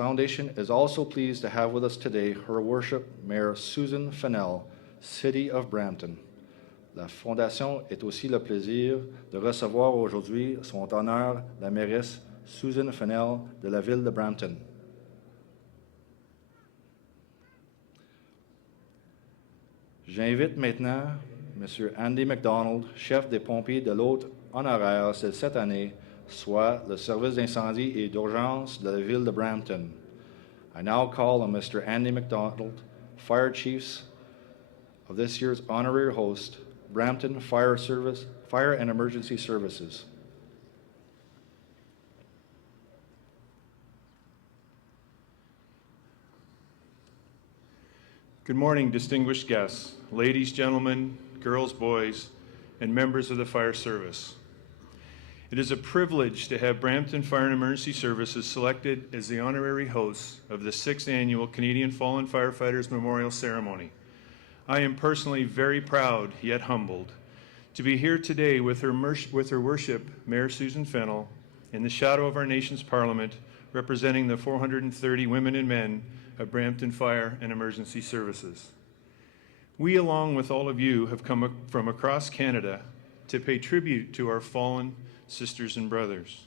Foundation is also pleased to have with us today Her Worship Mayor Susan Fennell, City of Brampton. La Fondation est aussi le plaisir de recevoir aujourd'hui son honneur la mairesse Susan Fennell de la ville de Brampton. J'invite maintenant M. Andy McDonald, chef des pompiers de l'hôte honoraire de cette année, soit le service d'incendie et d'urgence de la ville de Brampton. I now call on Mr. Andy McDonald, Fire Chiefs of this year's honorary host, Brampton Fire Service, Fire and Emergency Services. Good morning, distinguished guests, ladies, gentlemen, girls, boys, and members of the Fire Service. It is a privilege to have Brampton Fire and Emergency Services selected as the honorary hosts of the 6th Annual Canadian Fallen Firefighters Memorial Ceremony. I am personally very proud, yet humbled, to be here today with her worship, Mayor Susan Fennell, in the shadow of our nation's Parliament, representing the 430 women and men of Brampton Fire and Emergency Services. We, along with all of you, have come from across Canada to pay tribute to our fallen sisters and brothers.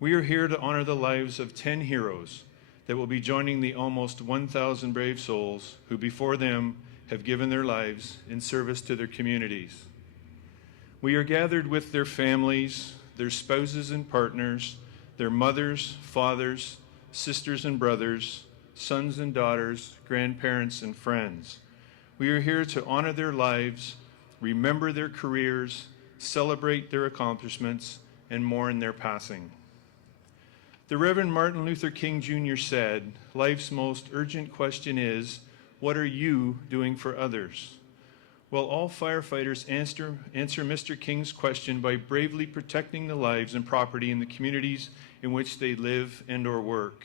We are here to honor the lives of 10 heroes that will be joining the almost 1,000 brave souls who before them have given their lives in service to their communities. We are gathered with their families, their spouses and partners, their mothers, fathers, sisters and brothers, sons and daughters, grandparents and friends. We are here to honor their lives, remember their careers, celebrate their accomplishments, and mourn their passing. The Reverend Martin Luther King Jr. said, "Life's most urgent question is, what are you doing for others?" Well, all firefighters answer Mr. King's question by bravely protecting the lives and property in the communities in which they live and or work.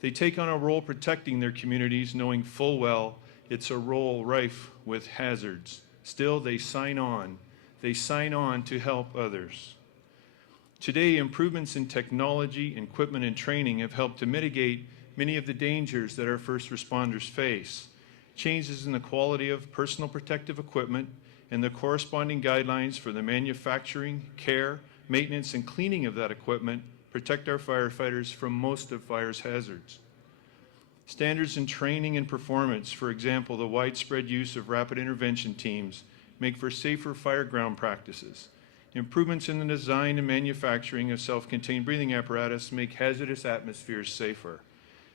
They take on a role protecting their communities, knowing full well it's a role rife with hazards. Still, they sign on. They sign on to help others. Today, improvements in technology, equipment, and training have helped to mitigate many of the dangers that our first responders face. Changes in the quality of personal protective equipment and the corresponding guidelines for the manufacturing, care, maintenance, and cleaning of that equipment protect our firefighters from most of fire's hazards. Standards in training and performance, for example, the widespread use of rapid intervention teams, make for safer fireground practices. Improvements in the design and manufacturing of self-contained breathing apparatus make hazardous atmospheres safer.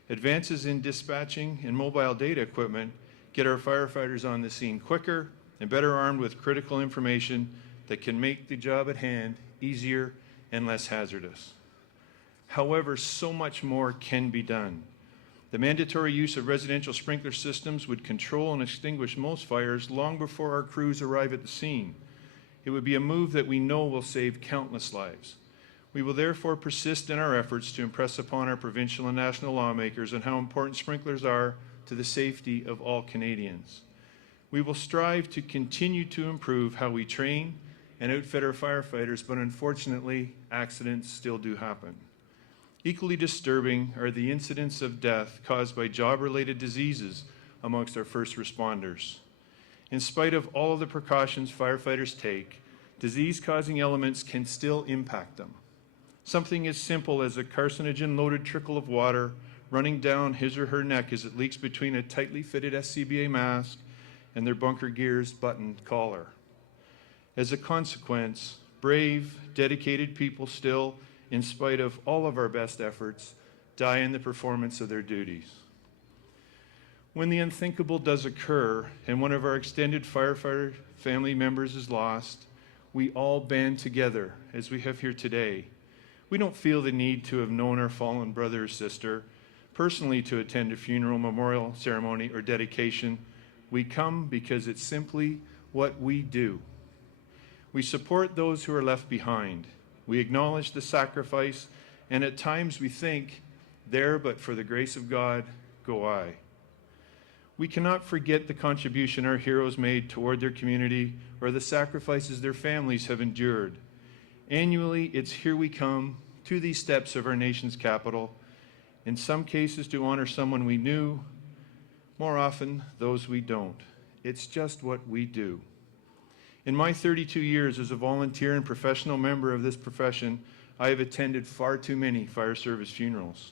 Advances in dispatching and mobile data equipment get our firefighters on the scene quicker and better armed with critical information that can make the job at hand easier and less hazardous. However, so much more can be done. The mandatory use of residential sprinkler systems would control and extinguish most fires long before our crews arrive at the scene. It would be a move that we know will save countless lives. We will therefore persist in our efforts to impress upon our provincial and national lawmakers on how important sprinklers are to the safety of all Canadians. We will strive to continue to improve how we train and outfit our firefighters, but unfortunately, accidents still do happen. Equally disturbing are the incidents of death caused by job-related diseases amongst our first responders. In spite of all of the precautions firefighters take, disease-causing elements can still impact them. Something as simple as a carcinogen-loaded trickle of water running down his or her neck as it leaks between a tightly fitted SCBA mask and their bunker gear's buttoned collar. As a consequence, brave, dedicated people still, in spite of all of our best efforts, die in the performance of their duties. When the unthinkable does occur and one of our extended firefighter family members is lost, we all band together, as we have here today. We don't feel the need to have known our fallen brother or sister personally to attend a funeral, memorial ceremony, or dedication. We come because it's simply what we do. We support those who are left behind. We acknowledge the sacrifice, and at times we think, there, but for the grace of God, go I. We cannot forget the contribution our heroes made toward their community or the sacrifices their families have endured. Annually, it's here we come to these steps of our nation's capital in some cases to honor someone we knew, more often those we don't. It's just what we do. In my 32 years as a volunteer and professional member of this profession, I have attended far too many fire service funerals.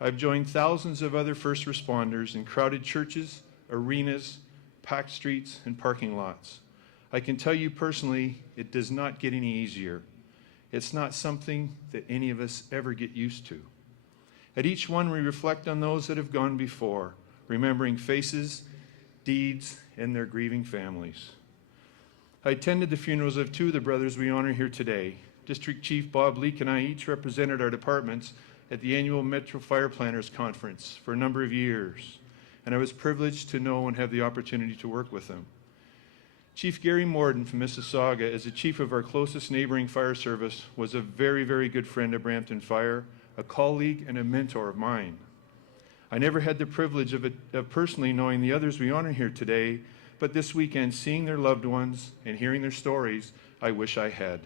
I've joined thousands of other first responders in crowded churches, arenas, packed streets, and parking lots. I can tell you personally, it does not get any easier. It's not something that any of us ever get used to. At each one, we reflect on those that have gone before, remembering faces, deeds, and their grieving families. I attended the funerals of two of the brothers we honor here today. District Chief Bob Leake and I each represented our departments at the annual Metro Fire Planners Conference for a number of years, and I was privileged to know and have the opportunity to work with them. Chief Gary Morden from Mississauga, as the chief of our closest neighboring fire service, was a very, very good friend of Brampton Fire, a colleague and a mentor of mine. I never had the privilege of personally knowing the others we honor here today, but this weekend, seeing their loved ones and hearing their stories, I wish I had.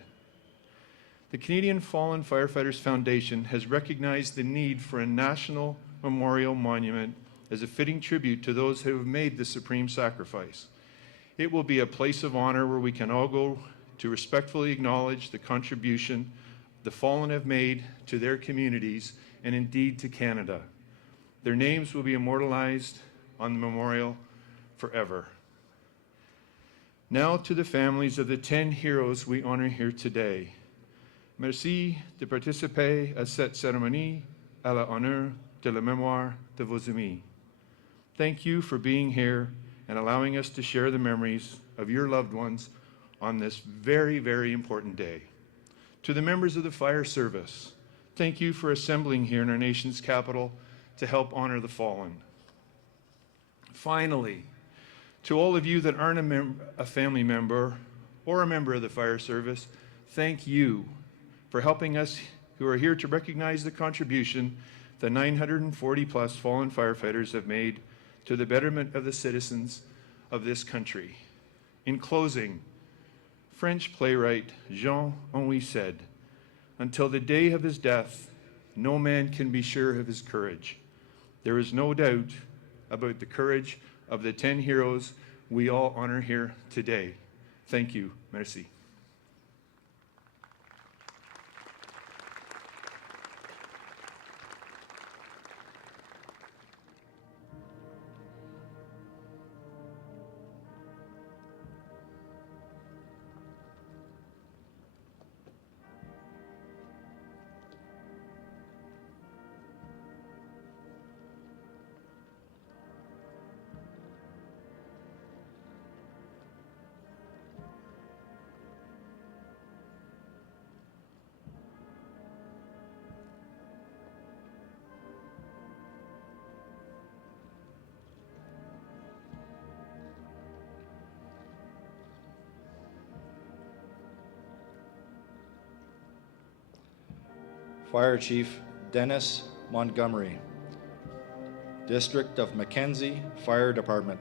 The Canadian Fallen Firefighters Foundation has recognized the need for a national memorial monument as a fitting tribute to those who have made the supreme sacrifice. It will be a place of honor where we can all go to respectfully acknowledge the contribution the fallen have made to their communities and indeed to Canada. Their names will be immortalized on the memorial forever. Now to the families of the 10 heroes we honor here today. Merci de participer à cette cérémonie à l'honneur de la mémoire de vos amis. Thank you for being here and allowing us to share the memories of your loved ones on this very, very important day. To the members of the fire service, thank you for assembling here in our nation's capital to help honor the fallen. Finally, to all of you that aren't a family member or a member of the fire service, thank you for helping us who are here to recognize the contribution the 940 plus fallen firefighters have made to the betterment of the citizens of this country. In closing, French playwright Jean-Henri said, "Until the day of his death, no man can be sure of his courage." There is no doubt about the courage of the 10 heroes we all honor here today. Thank you. Merci. Fire Chief Dennis Montgomery, District of Mackenzie Fire Department.